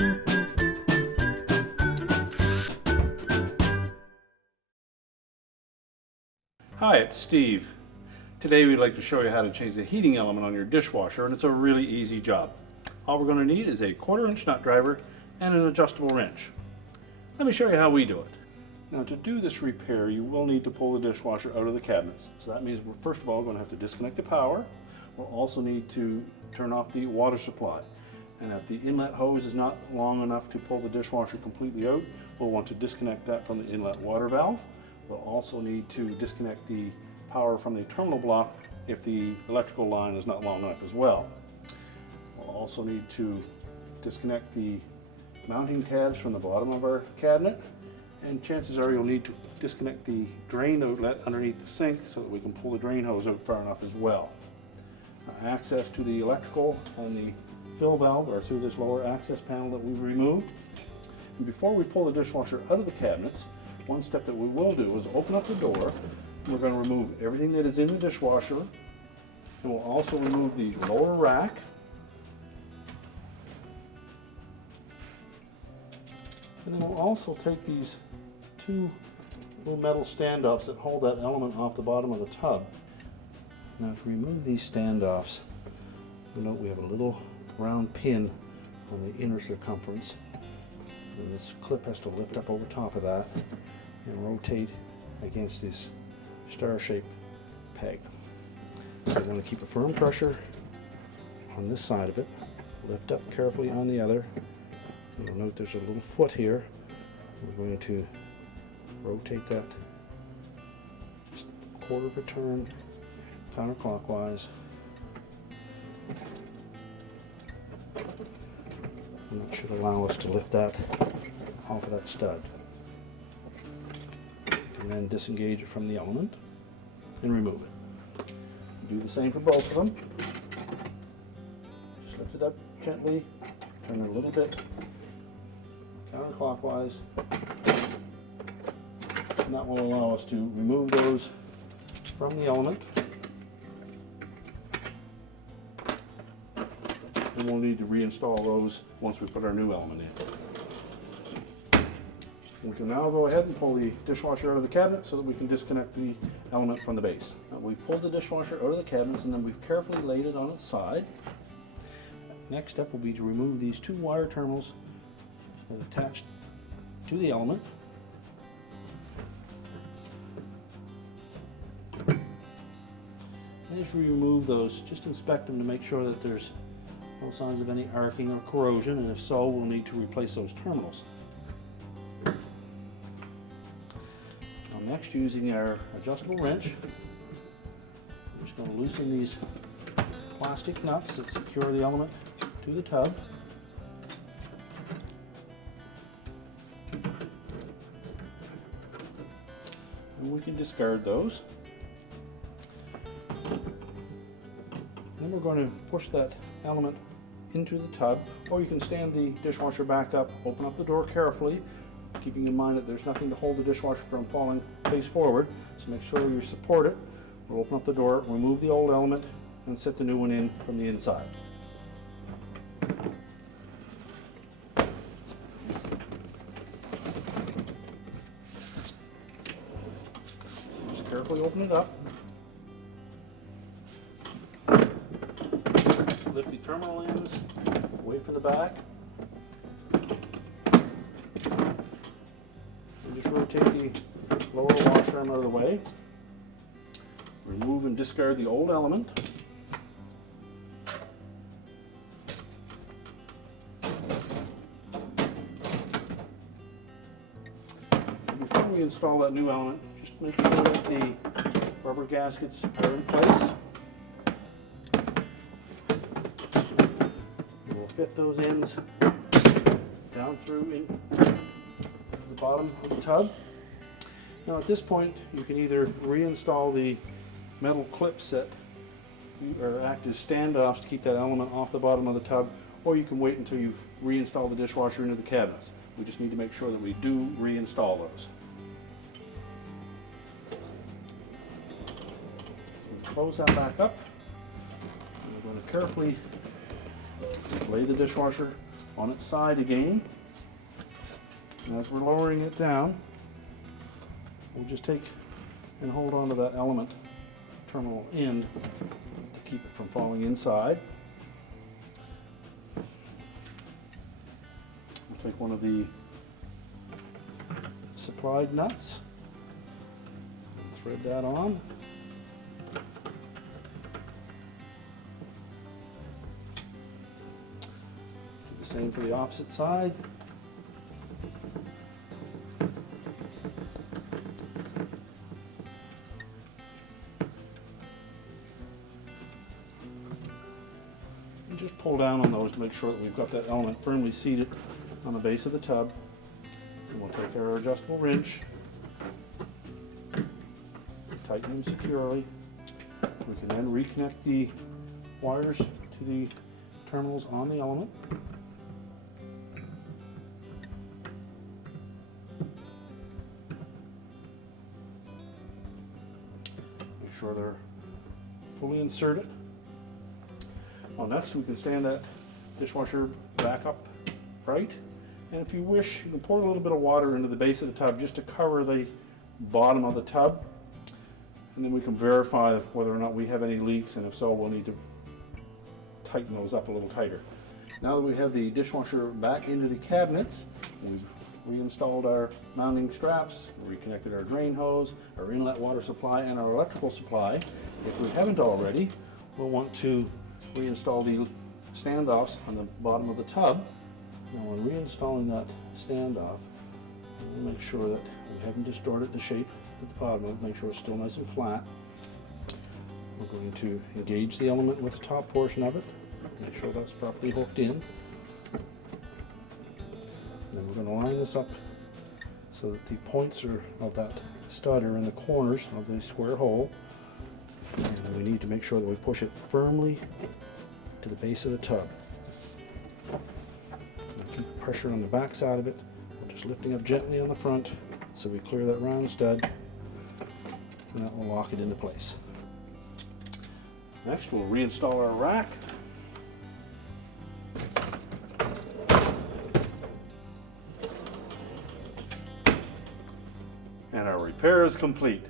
Hi, it's Steve. Today we'd like to show you how to change the heating element on your dishwasher, and it's a really easy job. All we're going to need is a 1/4-inch nut driver and an adjustable wrench. Let me show you how we do it. Now, to do this repair, you will need to pull the dishwasher out of the cabinets. So that means we're first of all going to have to disconnect the power. We'll also need to turn off the water supply. And if the inlet hose is not long enough to pull the dishwasher completely out, we'll want to disconnect that from the inlet water valve. We'll also need to disconnect the power from the terminal block if the electrical line is not long enough as well. We'll also need to disconnect the mounting tabs from the bottom of our cabinet, and chances are you'll need to disconnect the drain outlet underneath the sink so that we can pull the drain hose out far enough as well. Access to the electrical and the fill valve are through this lower access panel that we've removed. And before we pull the dishwasher out of the cabinets, one step that we will do is open up the door. We're going to remove everything that is in the dishwasher, and we'll also remove the lower rack. And then we'll also take these two little metal standoffs that hold that element off the bottom of the tub. Now to remove these standoffs, you'll note we have a little round pin on the inner circumference. And this clip has to lift up over top of that and rotate against this star-shaped peg. So we're going to keep a firm pressure on this side of it, lift up carefully on the other. You'll note there's a little foot here. We're going to rotate that just a 1/4 of a turn counterclockwise. And that should allow us to lift that off of that stud. And then disengage it from the element and remove it. Do the same for both of them. Just lift it up gently, turn it a little bit counterclockwise, and that will allow us to remove those from the element. And we'll need to reinstall those once we put our new element in. We can now go ahead and pull the dishwasher out of the cabinet so that we can disconnect the element from the base. Now, we've pulled the dishwasher out of the cabinets and then we've carefully laid it on its side. Next step will be to remove these two wire terminals that are attached to the element. And as we remove those, just inspect them to make sure that there's no signs of any arcing or corrosion, and if so, we'll need to replace those terminals. Next, using our adjustable wrench, I'm just going to loosen these plastic nuts that secure the element to the tub. And we can discard those. Then we're going to push that element into the tub, or you can stand the dishwasher back up, open up the door carefully, keeping in mind that there's nothing to hold the dishwasher from falling face forward, so make sure you support it. We'll open up the door, remove the old element, and set the new one in from the inside. So just carefully open it up. Lift the terminal ends away from the back. Just rotate the lower washer arm out of the way. Remove and discard the old element. Before we install that new element, just make sure that the rubber gaskets are in place. We'll fit those ends down through in the bottom of the tub. Now at this point you can either reinstall the metal clips that act as standoffs to keep that element off the bottom of the tub, or you can wait until you've reinstalled the dishwasher into the cabinets. We just need to make sure that we do reinstall those. So we close that back up. And we're going to carefully lay the dishwasher on its side again. And as we're lowering it down, we'll just take and hold on to that element terminal end to keep it from falling inside. We'll take one of the supplied nuts, thread that on. Do the same for the opposite side. And just pull down on those to make sure that we've got that element firmly seated on the base of the tub. And we'll take our adjustable wrench, tighten them securely. We can then reconnect the wires to the terminals on the element. Make sure they're fully inserted. Well, next we can stand that dishwasher back up right. And if you wish, you can pour a little bit of water into the base of the tub just to cover the bottom of the tub. And then we can verify whether or not we have any leaks, and if so, we'll need to tighten those up a little tighter. Now that we have the dishwasher back into the cabinets, we've reinstalled our mounting straps, reconnected our drain hose, our inlet water supply, and our electrical supply. If we haven't already, we'll want to reinstall the standoffs on the bottom of the tub. Now when reinstalling that standoff, we'll make sure that we haven't distorted the shape at the bottom of it, make sure it's still nice and flat. We're going to engage the element with the top portion of it, make sure that's properly hooked in. And then we're going to line this up so that the points of that stud are in the corners of the square hole. And we need to make sure that we push it firmly to the base of the tub. Keep pressure on the back side of it. We're just lifting up gently on the front so we clear that round stud, and that will lock it into place. Next, we'll reinstall our rack. And our repair is complete.